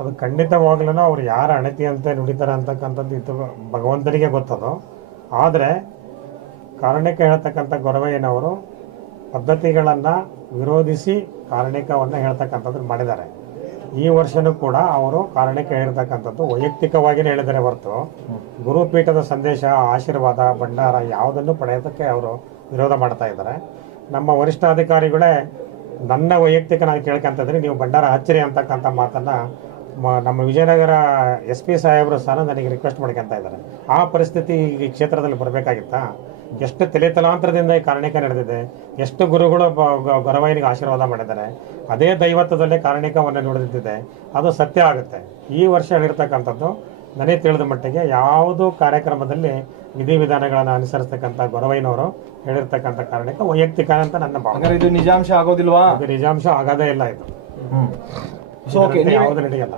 ಅದು ಖಂಡಿತವಾಗ್ಲೂ ಅವ್ರು ಯಾರ ಅಣತಿಯಂತೆ ನುಡಿತಾರೆ ಅಂತಕ್ಕಂಥದ್ದು ಇದು ಭಗವಂತನಿಗೆ ಗೊತ್ತದು. ಆದರೆ ಕಾರಣಿಕ ಹೇಳ್ತಕ್ಕಂಥ ಗೊರವಯ್ಯನವರು ಪದ್ಧತಿಗಳನ್ನು ವಿರೋಧಿಸಿ ಕಾರಣಿಕವನ್ನು ಹೇಳ್ತಕ್ಕಂಥದ್ದು ಮಾಡಿದ್ದಾರೆ. ಈ ವರ್ಷನೂ ಕೂಡ ಅವರು ಕಾರಣಿಕ ಹೇಳಿರ್ತಕ್ಕಂಥದ್ದು ವೈಯಕ್ತಿಕವಾಗಿಯೇ ಹೇಳಿದರೆ ಹೊರತು ಗುರುಪೀಠದ ಸಂದೇಶ, ಆಶೀರ್ವಾದ, ಭಂಡಾರ ಯಾವುದನ್ನು ಪಡೆಯೋದಕ್ಕೆ ಅವರು ವಿರೋಧ ಮಾಡ್ತಾ ಇದ್ದಾರೆ. ನಮ್ಮ ವರಿಷ್ಠಾಧಿಕಾರಿಗಳೇ ನನ್ನ ವೈಯಕ್ತಿಕ ನಾನು ಕೇಳ್ಕೊಂತ ಇದ್ದೀನಿ, ನೀವು ಭಂಡಾರ ಹಚ್ಚಿರಿ ಅಂತಕ್ಕಂಥ ಮಾತನ್ನು ನಮ್ಮ ವಿಜಯನಗರ SP ಸಾಹೇಬರು ಸಹ ನನಗೆ ರಿಕ್ವೆಸ್ಟ್ ಮಾಡ್ಕೊತಾ ಇದ್ದಾರೆ. ಆ ಪರಿಸ್ಥಿತಿ ಈ ಕ್ಷೇತ್ರದಲ್ಲಿ ಬರಬೇಕಾಗಿತ್ತಾ? ಎಷ್ಟು ತಲೆತಲಾಂತರದಿಂದ ಈ ಕಾರಣಿಕ ನಡೆದಿದೆ, ಎಷ್ಟು ಗುರುಗಳು ಗೊರವಯ್ಯನಿಗೆ ಆಶೀರ್ವಾದ ಮಾಡಿದ್ದಾರೆ. ಅದೇ ದೈವತ್ವದಲ್ಲೇ ಕಾರಣಿಕವನ್ನು ನುಡಿದಿದೆ, ಅದು ಸತ್ಯ ಆಗುತ್ತೆ. ಈ ವರ್ಷ ಹೇಳಿರ್ತಕ್ಕಂಥದ್ದು ನನಗೆ ತಿಳಿದ ಮಟ್ಟಿಗೆ ಯಾವುದು ಕಾರ್ಯಕ್ರಮದಲ್ಲಿ ವಿಧಿವಿಧಾನಗಳನ್ನು ಅನುಸರಿಸ್ತಕ್ಕಂಥ ಗೊರವಯ್ಯನವರು ಹೇಳಿರ್ತಕ್ಕಂಥ ಕಾರಣಕ್ಕೆ ವೈಯಕ್ತಿಕ ಅಂತ ನನ್ನ ಭಾವನೆ. ಇದು ನಿಜಾಂಶ ಆಗೋದಿಲ್ವಾ? ಇದು ನಿಜಾಂಶ ಆಗೋದೇ ಇಲ್ಲ. ಇದು ಯಾವುದೇ ನಡೆಯಲ್ಲ.